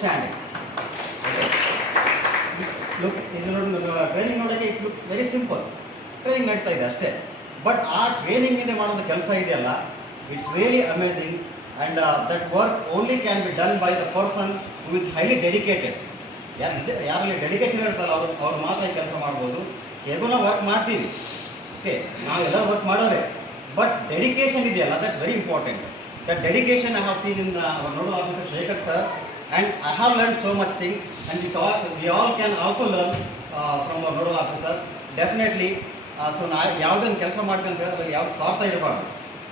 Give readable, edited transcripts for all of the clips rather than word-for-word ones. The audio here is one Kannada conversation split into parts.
outstanding. Okay. Look, training ನೋಡೋಕ್ಕೆ it looks very simple. Training ನಡೀತಾ ಇದೆ ಅಷ್ಟೇ. ಬಟ್ ಆ ಟ್ರೈನಿಂಗ್ ಮೇಲೆ ಮಾಡೋದು ಕೆಲಸ ಇದೆಯಲ್ಲ, it's really amazing. And that work only can be done by the person who is highly dedicated. ಯಾರಲ್ಲಿ ಡೆಡಿಕೇಶನ್ ಇರ್ತಲ್ಲ ಅವ್ರು ಮಾತ್ರ ಈ ಕೆಲಸ ಮಾಡ್ಬೋದು. ಹೇಗೋ ನಾವು ವರ್ಕ್ ಮಾಡ್ತೀವಿ, ಓಕೆ, ನಾವೆಲ್ಲರೂ ವರ್ಕ್ ಮಾಡೋರೆ, ಬಟ್ ಡೆಡಿಕೇಶನ್ ಇದೆಯಲ್ಲ, that's very important. That dedication I have seen in our nodal officer Shekhar sir, and I have learned so much thing, and we all can also learn from our nodal officer definitely. So ನಾ ಯಾವುದನ್ನು ಕೆಲಸ ಮಾಡ್ತೀನಿ ಅಂತ ಹೇಳಿದ್ರೆ ಯಾವ್ದು ಸ್ವಾರ್ಥ ಇರಬಾರ್ದು.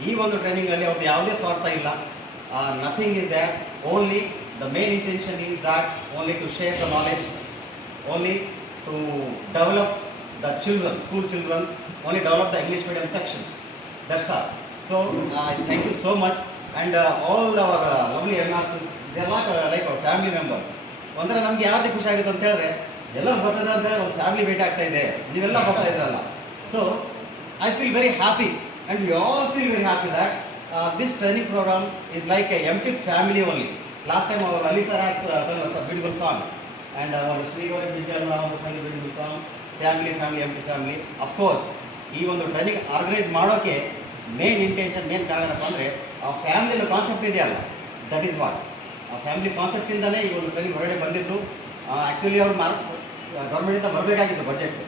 ಈ ಒಂದು ಟ್ರೈನಿಂಗಲ್ಲಿ ಅವ್ರದ್ದು ಯಾವುದೇ ಸ್ವಾರ್ಥ ಇಲ್ಲ. Nothing is there, only the main intention is that only to share the knowledge, only to develop the children, school children, only develop the English medium sections. That's all. So I thank you so much, and all our lovely MRPs, they are like our family member. ಒಂಥರ ನಮ್ಗೆ ಯಾವ್ದು ಖುಷಿ ಆಗುತ್ತೆ ಅಂತ ಹೇಳಿದ್ರೆ, ಎಲ್ಲ ಬರ್ತಾರೆ ಅಂತ ಹೇಳಿ ಒಂದು ಫ್ಯಾಮಿಲಿ ಭೇಟಿ ಆಗ್ತಾ ಇದೆ, ನೀವೆಲ್ಲ ಬರ್ತಾ ಇದ್ರಲ್ಲ. So I feel very happy, and we all feel very happy that this training program is like a Emtip family only. Last time our Ali sir has sung a beautiful song, and our Srivari Vijayana also sang a beautiful song, family Emtip family. Of course, ಈ ಒಂದು ಟ್ರೈನಿಂಗ್ ಆರ್ಗನೈಸ್ ಮಾಡೋಕ್ಕೆ ಮೇನ್ ಇಂಟೆನ್ಷನ್, ಮೇನ್ ಕಾರಣ ಏನಪ್ಪ ಅಂದರೆ ಆ ಫ್ಯಾಮಿಲಿ ಕಾನ್ಸೆಪ್ಟ್ ಇದೆಯಲ್ಲ, ದಟ್ ಈಸ್ ವಾಟ್. ಆ ಫ್ಯಾಮಿಲಿ ಕಾನ್ಸೆಪ್ಟಿಂದನೇ ಈ ಒಂದು ಟ್ರೈನಿಂಗ್ ಹೊರಗಡೆ ಬಂದಿದ್ದು. ಆ್ಯಕ್ಚುಲಿ ಅವ್ರು ಗೌರ್ಮೆಂಟಿಂದ ಬರಬೇಕಾಗಿತ್ತು ಬಜೆಟ್,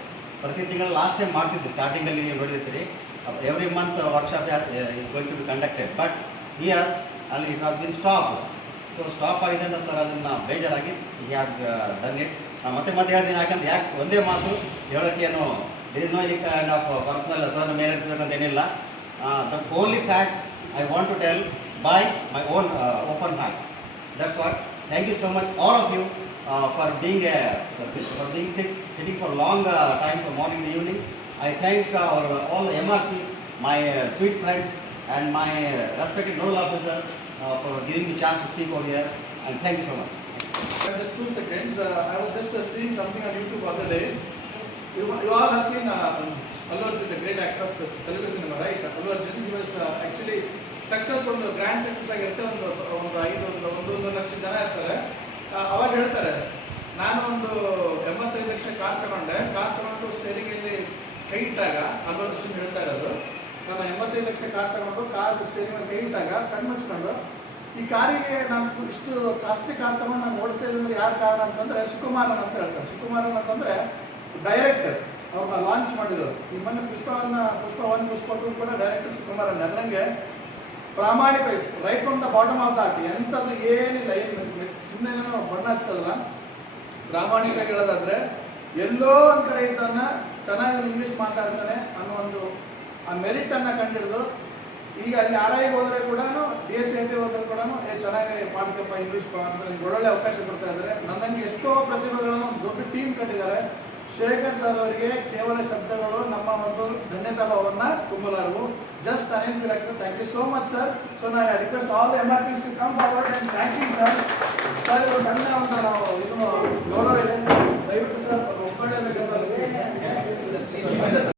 ಪ್ರತಿ ತಿಂಗಳು ಲಾಸ್ಟ್ ಟೈಮ್ ಮಾಡ್ತಿದ್ದು, ಸ್ಟಾರ್ಟಿಂಗಲ್ಲಿ ನೀವು ನೋಡಿರ್ತೀರಿ, every month workshop is going to be conducted. But here ಅಲ್ಲಿ it has been stop. So stop ಆಗಿದೆ ಅಂತ ಸರ್ ಅದನ್ನು ಬೇಜಾರಾಗಿ ಹಿ ಹ್ಯಾಸ್ ಡನ್ ಇಟ್. ನಾನು ಮತ್ತೆ ಹೇಳ್ತೀನಿ, ಯಾಕಂದ್ರೆ ಒಂದೇ ಮಾತು ಹೇಳೋಕ್ಕೇನು, there is no any kind of personal ಸರ್ನ ಮೇಲೆ ಇರಿಸ್ಬೇಕಂತ ಏನಿಲ್ಲ. The only fact I want to tell by my own open heart. That's what. Thank you so much, all of you, for being sitting for long time from morning to evening. I thank all the MRPs, my sweet friends, and my respected nodal officer for giving me chance to speak over here. And thank you so much. Just 2 seconds. I was just seeing something on YouTube other day. You all have seen Allu Arjun, the great actor of the Telugu cinema, right? Allu Arjun, he was actually success, ಒಂದು ಗ್ರ್ಯಾಂಡ್ ಸಕ್ಸಸ್ ಆಗಿರುತ್ತೆ. ಒಂದು 1 ಲಕ್ಷ ಜನ ಇರ್ತಾರೆ. ಅವಾಗ ಹೇಳ್ತಾರೆ, ನಾನು ಒಂದು 85 ಲಕ್ಷ ಕಾರ್ ತಗೊಂಡು ಸ್ಟೇರಿಂಗಲ್ಲಿ ಕೈ ಇಟ್ಟಾಗ, ಅಲ್ಲು ಅರ್ಜುನ್ ಹೇಳ್ತಾ ಇರೋದು, ನಾನು 85 ಲಕ್ಷ ಕಾರ್ ತಗೊಂಡು ಸ್ಟೇರಿಂಗಲ್ಲಿ ಕೈ ಇಟ್ಟಾಗ ಕಣ್ಣು ಮುಚ್ಕೊಂಡು, ಈ ಕಾರಿಗೆ ನಾನು ಇಷ್ಟು ಕಾಸ್ಟ್ಲಿ ಕಾರ್ ತಗೊಂಡು ನಾನು ಓಡಿಸ್ತಾ ಇದ್ರೆ ಯಾರು ಕಾರಣ ಅಂತಂದರೆ ಸುಕುಮಾರನ್ ಅಂತ ಹೇಳ್ತಾರೆ. ಸುಕುಮಾರನ್ ಅಂತಂದರೆ ಡೈರೆಕ್ಟರ್, ಅವ್ರನ್ನ ಲಾಂಚ್ ಮಾಡಿದ್ರು. ಈ ಮೊನ್ನೆ ಪುಷ್ಪ 1 ಪುಷ್ಪ 2 ಕೂಡ ಡೈರೆಕ್ಟರ್ ಸುಕುಮಾರನ್. ಅದರಂಗೆ ಪ್ರಾಮಾಣಿಕ ಇತ್ತು, right from the bottom of the heart. ಎಂಥದ್ದು ಏನಿಲ್ಲ, ಸುಮ್ಮನೆ ಬಣ್ಣ ಹಚ್ಚೋದಲ್ಲ, ಪ್ರಾಮಾಣಿಕ ಹೇಳೋದಾದ್ರೆ ಎಲ್ಲೋ ಒಂದು ಕಡೆ ಇದ್ದನ್ನ ಚೆನ್ನಾಗಿ ಇಂಗ್ಲೀಷ್ ಮಾತಾಡ್ತಾನೆ ಅನ್ನೋ ಒಂದು ಆ ಮೆರಿಟನ್ನು ಕಂಡಿಡಿದು, ಈಗ ಅಲ್ಲಿ RI ಹೋದರೆ ಕೂಡ, DSAT ಹೋದ್ರೆ ಕೂಡ ಚೆನ್ನಾಗಿ ಮಾಡ್ತಪ್ಪ ಇಂಗ್ಲೀಷ್ ಅಂತ ಒಳ್ಳೊಳ್ಳೆ ಅವಕಾಶ ಕೊಡ್ತಾ ಇದ್ದಾರೆ. ನನ್ನಂಗೆ ಎಷ್ಟೋ ಪ್ರತಿಭೆಗಳನ್ನು ದೊಡ್ಡ ಟೀಮ್ ಕಟ್ಟಿದ್ದಾರೆ. ಶೇಖರ್ ಸರ್ ಅವರಿಗೆ ಕೇವಲ ಶಬ್ದಗಳು ನಮ್ಮ ಒಂದು ಧನ್ಯತಾಭಾವವನ್ನು ತುಂಬಲಾರವು. ಜಸ್ಟ್ ಅನ್ಫೀಲ್ ಆಗ್ತದೆ. Thank you so much sir. So ನಾ request all the MRPs to come forward and thank you sir. Sir ಇವರು ಸಣ್ಣ ಒಂದು ನಾವು ಇದು ಗೌರವ ಇದೆ, ದಯವಿಟ್ಟು ಸರ್ ಒಬ್ಬಳೆ